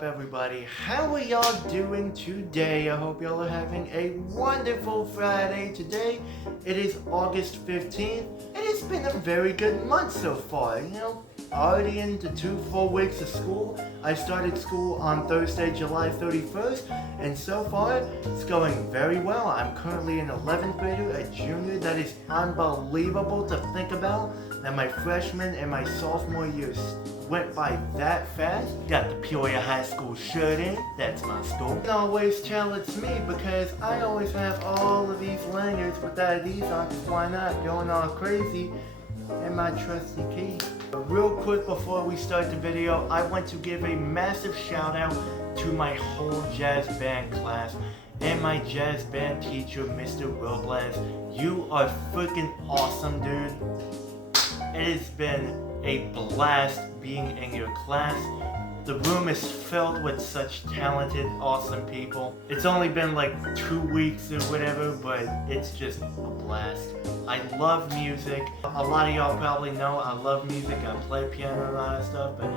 up, everybody? How are y'all doing today? I hope y'all are having a wonderful Friday. Today, it is August 15th, and it's been a very good month so far. Already into 2 full weeks of school. I started school on Thursday, July 31st, and so far, it's going very well. I'm currently an 11th grader, a junior. That is unbelievable to think about, that my freshman and my sophomore years went by that fast. Got the Peoria High School shirt in, that's my school. You can always tell it's me because I always have all of these lanyards with IDs on, why not, going all crazy, and my trusty key. Real quick before we start the video, I want to give a massive shout out to my whole jazz band class and my jazz band teacher, Mr. Robles. You are freaking awesome, dude. It has been a blast being in your class. The room is filled with such talented, awesome people. It's only been like 2 weeks or whatever, but it's just a blast. I love music. A lot of y'all probably know I love music. I play piano and all that stuff, but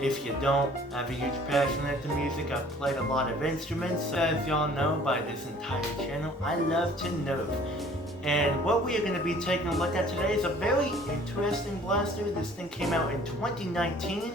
if you don't, I have a huge passion into music. I've played a lot of instruments. As y'all know by this entire channel, I love to Nerf. And what we are going to be taking a look at today is a very interesting blaster. This thing came out in 2019,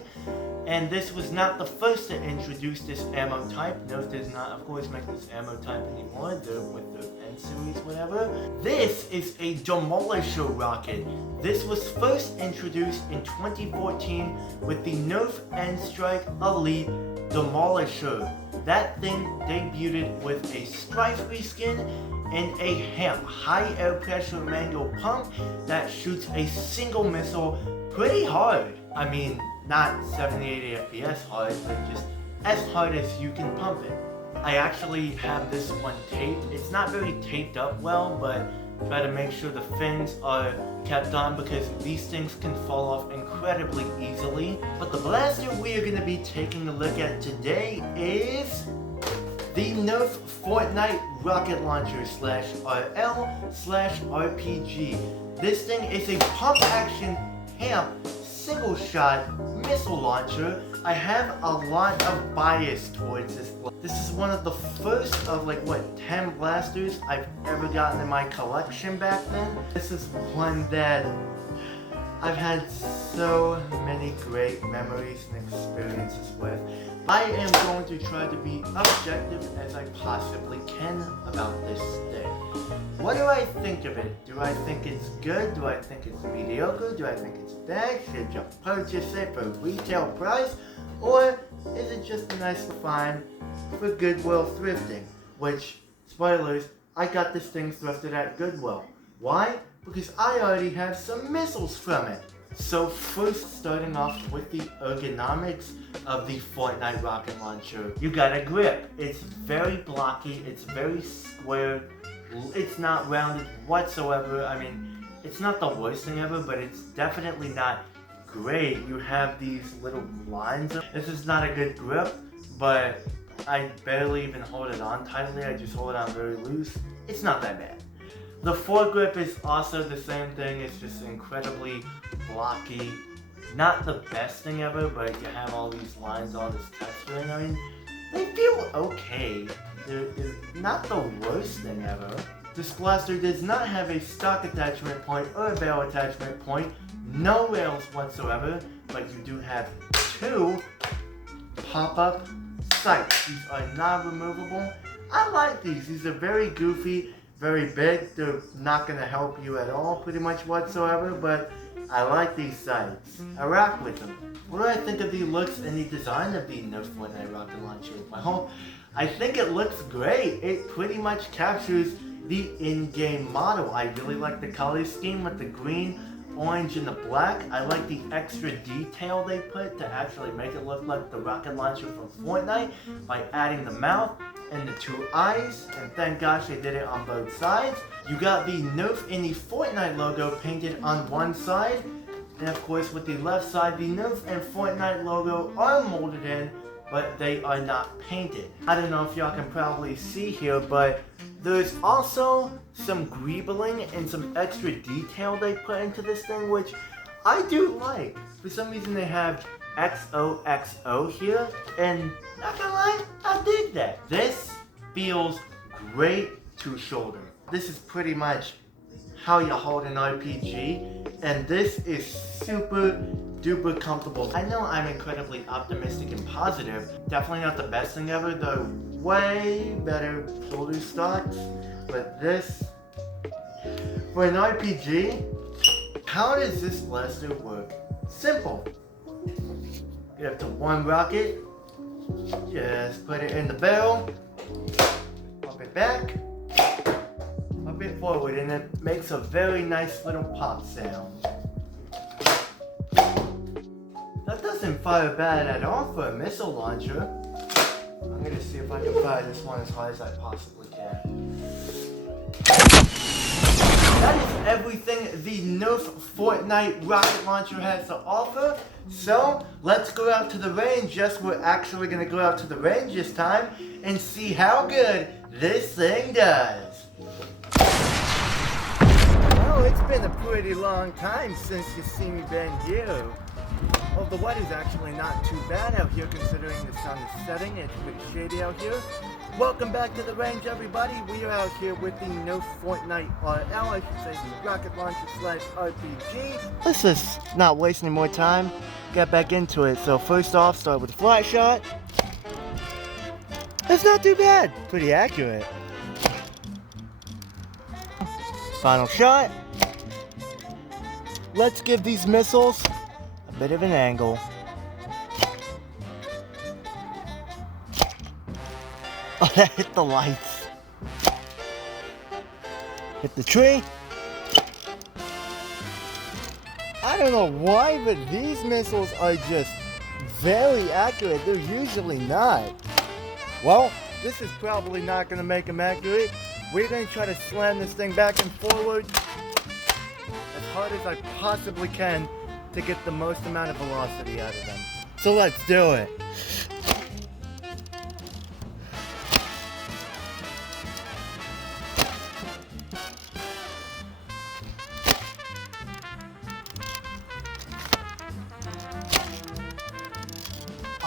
and this was not the first to introduce this ammo type. Nerf does not, of course, make this ammo type anymore. They're with the N series, whatever. This is a Demolisher rocket. This was first introduced in 2014 with the Nerf N-Strike Elite Demolisher. That thing debuted with a strife reskin and a HAMP, high air pressure manual pump that shoots a single missile pretty hard. I mean, not 70-80 FPS hard, but just as hard as you can pump it. I actually have this one taped. It's not very taped up well, but try to make sure the fins are kept on because these things can fall off incredibly easily. But the blaster we are going to be taking a look at today is the Nerf Fortnite Rocket Launcher /RL/RPG. This thing is a pump action HAMP single shot missile launcher. I have a lot of bias towards this. This is one of the first of 10 blasters I've ever gotten in my collection back then. This is one that I've had so many great memories and experiences with. I am going to try to be objective as I possibly can about this thing. What do I think of it? Do I think it's good? Do I think it's mediocre? Do I think it's bad? Should you purchase it for retail price? Or is it just a nice find for Goodwill thrifting? Which, spoilers, I got this thing thrifted at Goodwill. Why? Because I already have some missiles from it. So first, starting off with the ergonomics of the Fortnite rocket launcher. You got a grip. It's very blocky, it's very squared, it's not rounded whatsoever. I mean, it's not the worst thing ever, but it's definitely not great. You have these little lines. This is not a good grip, but I barely even hold it on tightly. I just hold it on very loose. It's not that bad. The foregrip is also the same thing. It's just incredibly blocky. Not the best thing ever, but you have all these lines, all this texturing. I mean, they feel okay. They're not the worst thing ever. This blaster does not have a stock attachment point or a barrel attachment point. No rails whatsoever, but you do have 2 pop-up sights. These are non-removable. I like these. These are very goofy, very big. They're not going to help you at all pretty much whatsoever, but I like these sights. I rock with them. What do I think of the looks and the design of the Nerf Fortnite rocket launcher? Well, I think it looks great. It pretty much captures the in-game model. I really like the color scheme with the green, orange, and the black. I like the extra detail they put to actually make it look like the rocket launcher from Fortnite by adding the mouth and the 2 eyes, and thank gosh they did it on both sides. You got the Nerf and the Fortnite logo painted on one side, and of course with the left side, the Nerf and Fortnite logo are molded in, but they are not painted. I don't know if y'all can probably see here, but there's also some greebling and some extra detail they put into this thing, which I do like. For some reason they have XOXO here, and not gonna lie, I dig that. This feels great to shoulder. This is pretty much how you hold an RPG, and this is super duper comfortable. I know I'm incredibly optimistic and positive. Definitely not the best thing ever, though way better shoulder stocks, but this, for an RPG, how does this blaster work? Simple. You have to one rocket, just put it in the barrel, pop it back, pop it forward, and it makes a very nice little pop sound. That doesn't fire bad at all for a missile launcher. I'm gonna see if I can fire this one as hard as I possibly can. That is everything the Nerf Fortnite rocket launcher has to offer. So let's go out to the range. Yes, we're actually gonna go out to the range this time and see how good this thing does. Well, it's been a pretty long time since you've seen me been here. Well, the weather's actually not too bad out here considering the sun is setting. It's pretty shady out here. Welcome back to the range, everybody. We are out here with the Nerf Fortnite RL, I should say the rocket launcher / RPG. Let's just not waste any more time. Get back into it. So first off, start with a flat shot. That's not too bad. Pretty accurate. Final shot. Let's give these missiles a bit of an angle. Oh, that hit the lights. Hit the tree. I don't know why, but these missiles are just very accurate. They're usually not. Well, this is probably not going to make them accurate. We're going to try to slam this thing back and forward as hard as I possibly can to get the most amount of velocity out of them. So let's do it.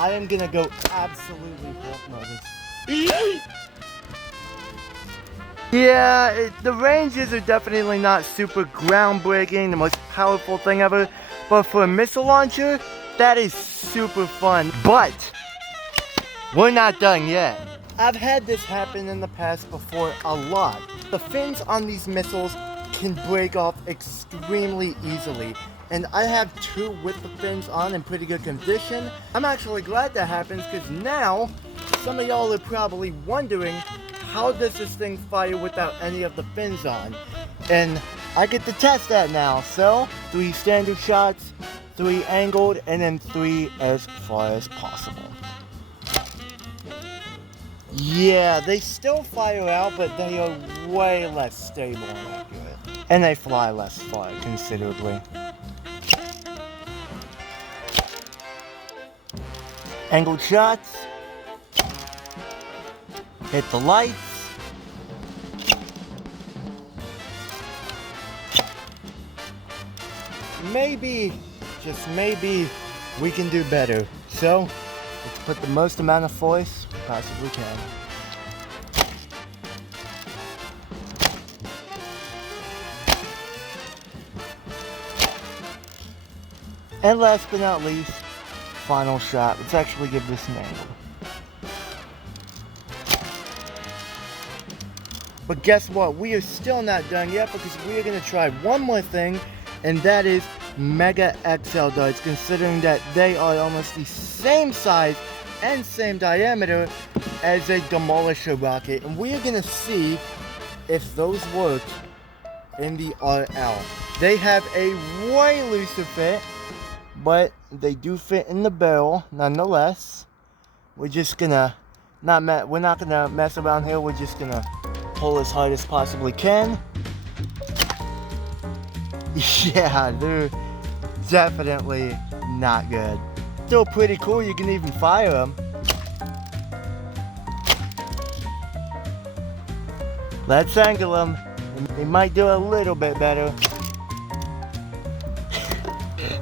I am gonna go absolutely Hulk mode. Yeah, the ranges are definitely not super groundbreaking, the most powerful thing ever, but for a missile launcher, that is super fun. But we're not done yet. I've had this happen in the past before a lot. The fins on these missiles can break off extremely easily. And I have two with the fins on in pretty good condition. I'm actually glad that happens because now some of y'all are probably wondering, how does this thing fire without any of the fins on? And I get to test that now. So 3 standard shots, 3 angled, and then 3 as far as possible. Yeah, they still fire out, but they are way less stable and accurate. And they fly less far considerably. Angled shots, hit the lights, maybe, just maybe, we can do better. So, let's put the most amount of force we possibly can. And last but not least, final shot. Let's actually give this an angle. But guess what? We are still not done yet because we are going to try one more thing, and that is Mega XL darts, considering that they are almost the same size and same diameter as a demolisher rocket. And we are going to see if those work in the RL. They have a way looser fit, but they do fit in the barrel nonetheless. We're just gonna we're not gonna mess around here. We're just gonna pull as hard as possibly can. Yeah, they're definitely not good. Still pretty cool. You can even fire them. Let's angle them. They might do a little bit better.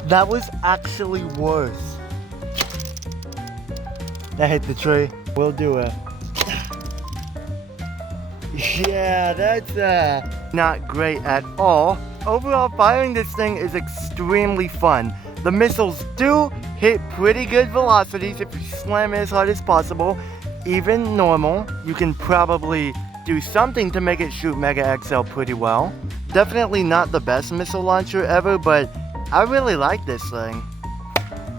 That was actually worse That hit the tree. We'll do it. Yeah, that's not great at all. Overall, firing this thing is extremely fun. The missiles do hit pretty good velocities if you slam it as hard as possible. Even normal, you can probably do something to make it shoot Mega XL pretty well. Definitely not the best missile launcher ever, but I really like this thing.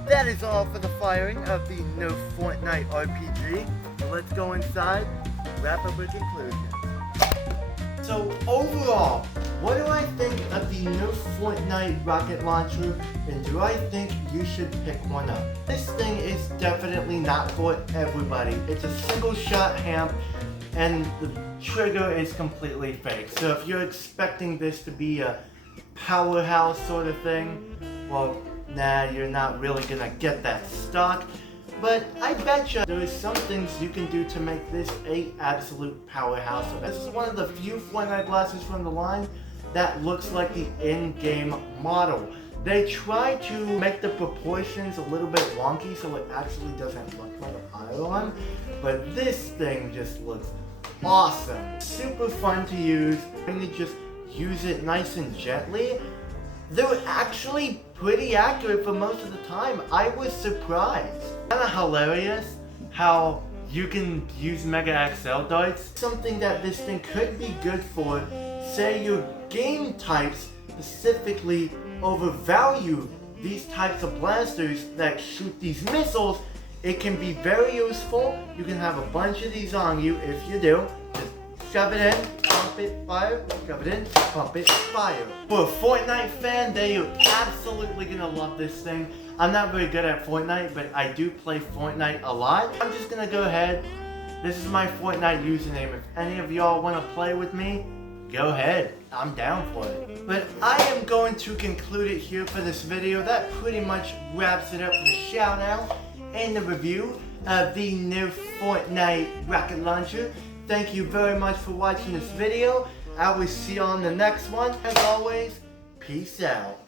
That is all for the firing of the Nerf Fortnite RPG. Let's go inside, wrap up a conclusion. So overall, what do I think of the Nerf Fortnite rocket launcher, and do I think you should pick one up? This thing is definitely not for everybody. It's a single shot hamp, and the trigger is completely fake. So if you're expecting this to be a powerhouse sort of thing, well, nah, you're not really gonna get that stock. But I betcha there is some things you can do to make this a absolute powerhouse. This is one of the few Fortnite blasters from the line that looks like the in-game model. They try to make the proportions a little bit wonky so it actually doesn't look like a pylon, but this thing just looks awesome. Super fun to use. When you just use it nice and gently, they're actually pretty accurate for most of the time. I was surprised. Kinda hilarious how you can use Mega XL darts. Something that this thing could be good for, say your game types specifically overvalue these types of blasters that shoot these missiles. It can be very useful. You can have a bunch of these on you. If you do, just shove it in, pump it, fire, shove it in, pump it, fire. For a Fortnite fan, they are absolutely gonna love this thing. I'm not very good at Fortnite, but I do play Fortnite a lot. I'm just gonna go ahead. This is my Fortnite username. If any of y'all wanna play with me, go ahead. I'm down for it. But I am going to conclude it here for this video. That pretty much wraps it up for the shout out and the review of the new Fortnite rocket launcher. Thank you very much for watching this video. I will see you on the next one. As always, peace out.